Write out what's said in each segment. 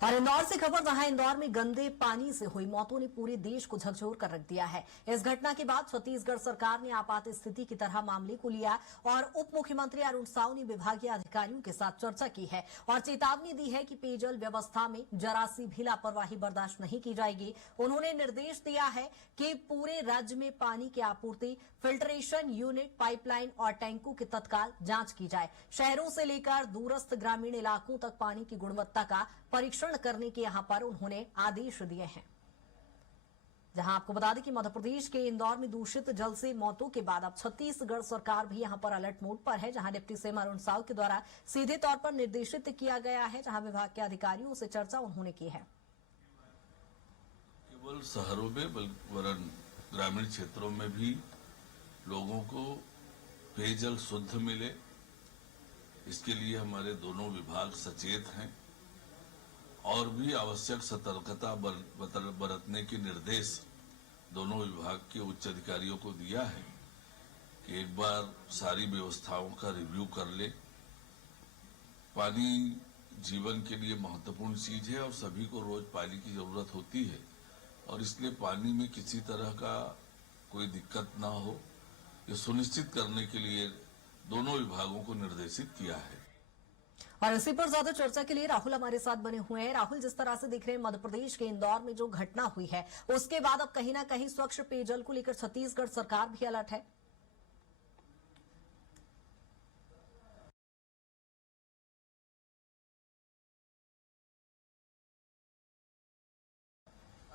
और इंदौर से खबर, जहां इंदौर में गंदे पानी से हुई मौतों ने पूरे देश को झकझोर कर रख दिया है। इस घटना के बाद छत्तीसगढ़ सरकार ने आपात स्थिति की तरह मामले को लिया और उप मुख्यमंत्री अरुण साव ने विभागीय अधिकारियों के साथ चर्चा की है और चेतावनी दी है कि पेयजल व्यवस्था में जरा सी भी लापरवाही बर्दाश्त नहीं की जाएगी। उन्होंने निर्देश दिया है कि पूरे राज्य में पानी की आपूर्ति, फिल्ट्रेशन यूनिट, पाइपलाइन और टैंकों की तत्काल जांच की जाए। शहरों से लेकर दूरस्थ ग्रामीण इलाकों तक पानी की गुणवत्ता का परीक्षण करने के यहां पर उन्होंने आदेश दिए हैं। जहां आपको बता दें कि मध्य प्रदेश के इंदौर में दूषित जल से मौतों के बाद अब छत्तीसगढ़ सरकार भी यहां पर अलर्ट मोड पर है, जहां डिप्टी सीएम अरुण साव के द्वारा सीधे तौर पर निर्देशित किया गया है, जहां विभाग के अधिकारियों से चर्चा उन्होंने की है। केवल शहरों में वरन ग्रामीण क्षेत्रों में भी लोगों को पेयजल शुद्ध मिले, इसके लिए हमारे दोनों विभाग सचेत हैं और भी आवश्यक सतर्कता बरतने के निर्देश दोनों विभाग के उच्च अधिकारियों को दिया है कि एक बार सारी व्यवस्थाओं का रिव्यू कर ले। पानी जीवन के लिए महत्वपूर्ण चीज है और सभी को रोज पानी की जरूरत होती है और इसलिए पानी में किसी तरह का कोई दिक्कत ना हो, ये सुनिश्चित करने के लिए दोनों विभागों को निर्देशित किया है। और इसी पर ज्यादा चर्चा के लिए राहुल हमारे साथ बने हुए हैं। राहुल, जिस तरह से दिख रहे हैं मध्य प्रदेश के इंदौर में जो घटना हुई है, उसके बाद अब कहीं ना कहीं स्वच्छ पेयजल को लेकर छत्तीसगढ़ सरकार भी अलर्ट है।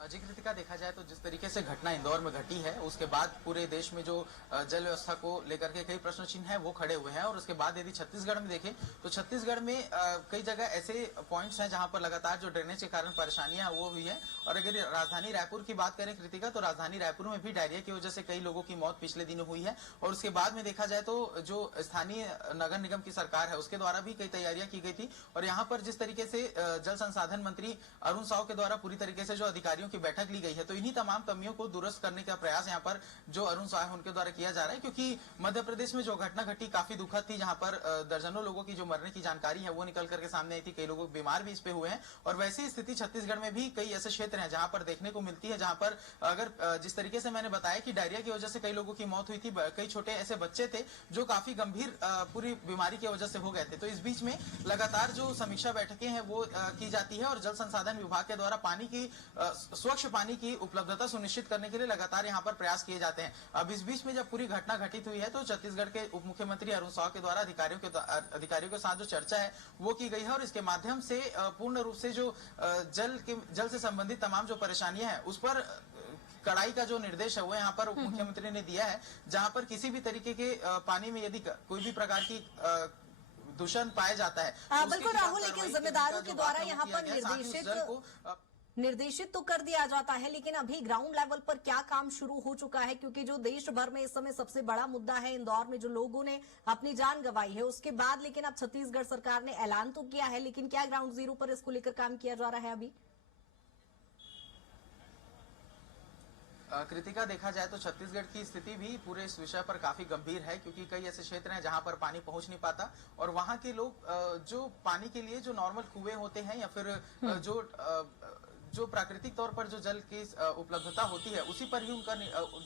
जी कृतिका, देखा जाए तो जिस तरीके से घटना इंदौर में घटी है उसके बाद पूरे देश में जो जल व्यवस्था को लेकर के कई प्रश्न चिन्ह है वो खड़े हुए हैं। और उसके बाद यदि छत्तीसगढ़ में देखें तो छत्तीसगढ़ में कई जगह ऐसे पॉइंट्स हैं जहां पर लगातार जो ड्रेनेज के कारण परेशानियां वो हुई है। और अगर राजधानी रायपुर की बात करें कृतिका, तो राजधानी रायपुर में भी डायरिया की वजह से कई लोगों की मौत पिछले दिनों हुई है। और उसके बाद में देखा जाए तो जो स्थानीय नगर निगम की सरकार है उसके द्वारा भी कई तैयारियां की गई थी। और यहाँ पर जिस तरीके से जल संसाधन मंत्री अरुण साव के द्वारा पूरी तरीके से जो अधिकारियों की बैठक ली गई है, तो इन्हीं तमाम कमियों को दुरुस्त करने का प्रयास यहाँ पर जो अरुण साव है उनके द्वारा किया जा रहा है। क्योंकि मध्य प्रदेश में जो घटना घटी काफी दुखद थी, जहां पर दर्जनों लोगों की जो मरने की जानकारी है वो निकल करके सामने आई थी, कई लोग बीमार भी इस पे हुए हैं। और वैसी स्थिति छत्तीसगढ़ में भी कई ऐसे क्षेत्र हैं जहां पर देखने को मिलती है, जहां पर अगर जिस तरीके से मैंने बताया कि डायरिया की वजह से कई लोगों की मौत हुई थी, कई छोटे ऐसे बच्चे थे जो काफी गंभीर पूरी बीमारी की वजह से हो गए थे। तो इस बीच में लगातार जो समीक्षा बैठकें हैं वो की जाती है और जल संसाधन विभाग के द्वारा पानी की स्वच्छ पानी की उपलब्धता सुनिश्चित करने के लिए लगातार यहाँ पर प्रयास किए जाते हैं। अब इस बीच में जब पूरी घटना घटित हुई है तो छत्तीसगढ़ के उप मुख्यमंत्री अरुण साव के द्वारा अधिकारियों के साथ जो चर्चा है वो की गई है। और इसके माध्यम से पूर्ण रूप से जो जल से संबंधित तमाम जो परेशानियां हैं उस पर कड़ाई का जो निर्देश है वो यहाँ पर उप मुख्यमंत्री ने दिया है, जहां पर किसी भी तरीके के पानी में यदि कोई भी प्रकार की दूषण पाया जाता है। बिल्कुल राहुल, लेकिन जिम्मेदारों के द्वारा यहाँ पर निर्देशित तो कर दिया जाता है, लेकिन अभी ग्राउंड लेवल पर क्या काम शुरू हो चुका है? क्योंकि जो देश भर में इस समय सबसे बड़ा मुद्दा है इंदौर में जो लोगों ने अपनी जान गंवाई है, उसके बाद लेकिन अब छत्तीसगढ़ सरकार ने ऐलान तो किया है, लेकिन क्या ग्राउंड जीरो पर इसको लेकर काम किया जा रहा है अभी? कृतिका, देखा जाए तो छत्तीसगढ़ की स्थिति भी पूरे इस विषय पर काफी गंभीर है, क्योंकि कई ऐसे क्षेत्र हैं जहां पर पानी पहुंच नहीं पाता और वहां के लोग जो पानी के लिए जो नॉर्मल कुएं होते हैं या फिर जो प्राकृतिक तौर पर जो जल की उपलब्धता होती है उसी पर ही उनका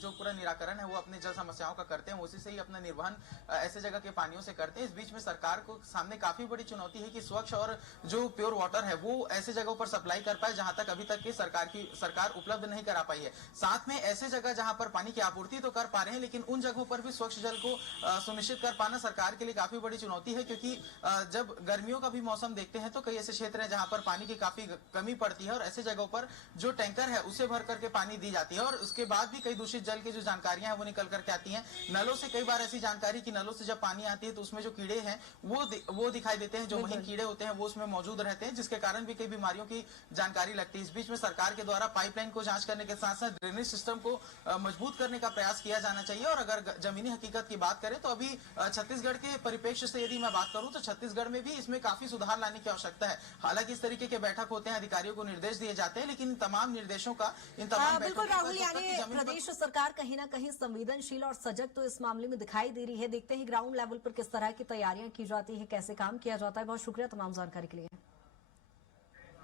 जो पूरा निराकरण है वो अपने जल समस्याओं का करते हैं, उसी से ही अपना निर्वहन ऐसे जगह के पानियों से करते हैं। इस बीच में सरकार को सामने काफी बड़ी चुनौती है कि स्वच्छ और जो प्योर वाटर है वो ऐसे जगहों पर सप्लाई कर पाए जहां तक अभी तक की सरकार उपलब्ध नहीं करा पाई है। साथ में ऐसे जगह जहां पर पानी की आपूर्ति तो कर पा रहे हैं, लेकिन उन जगहों पर भी स्वच्छ जल को सुनिश्चित कर पाना सरकार के लिए काफी बड़ी चुनौती है। क्योंकि जब गर्मियों का भी मौसम देखते हैं तो कई ऐसे क्षेत्र है जहां पर पानी की काफी कमी पड़ती है और ऐसे जगहों पर जो टैंकर है उसे भर करके पानी दी जाती है। और उसके बाद भी कई दूषित जल की जो जानकारियां हैं वो निकल करके आती हैं। नलों से कई बार ऐसी जानकारी कि नलों से जब पानी आती है तो उसमें जो कीड़े हैं वो दिखाई देते हैं, जो महीन कीड़े होते हैं वो उसमें मौजूद रहते हैं, जिसके कारण भी कई बीमारियों की जानकारी लगती है। इस बीच में सरकार के द्वारा पाइपलाइन को जांच करने के साथ साथ ड्रेनेज सिस्टम को मजबूत करने का प्रयास किया जाना चाहिए। और अगर जमीनी हकीकत की बात करें तो अभी छत्तीसगढ़ के परिप्रेक्ष्य से यदि मैं बात करूं तो छत्तीसगढ़ में भी इसमें काफी सुधार लाने की आवश्यकता है। हालांकि इस तरीके के बैठक होते हैं, अधिकारियों को निर्देश दिए जाते हैं, लेकिन तमाम निर्देशों का इन तमाम बिल्कुल राहुल, यानी प्रदेश सरकार कहीं ना कहीं संवेदनशील और सजग तो इस मामले में दिखाई दे रही है। देखते हैं ग्राउंड लेवल पर किस तरह की तैयारियां की जाती है, कैसे काम किया जाता है। बहुत शुक्रिया तमाम जानकारी के लिए।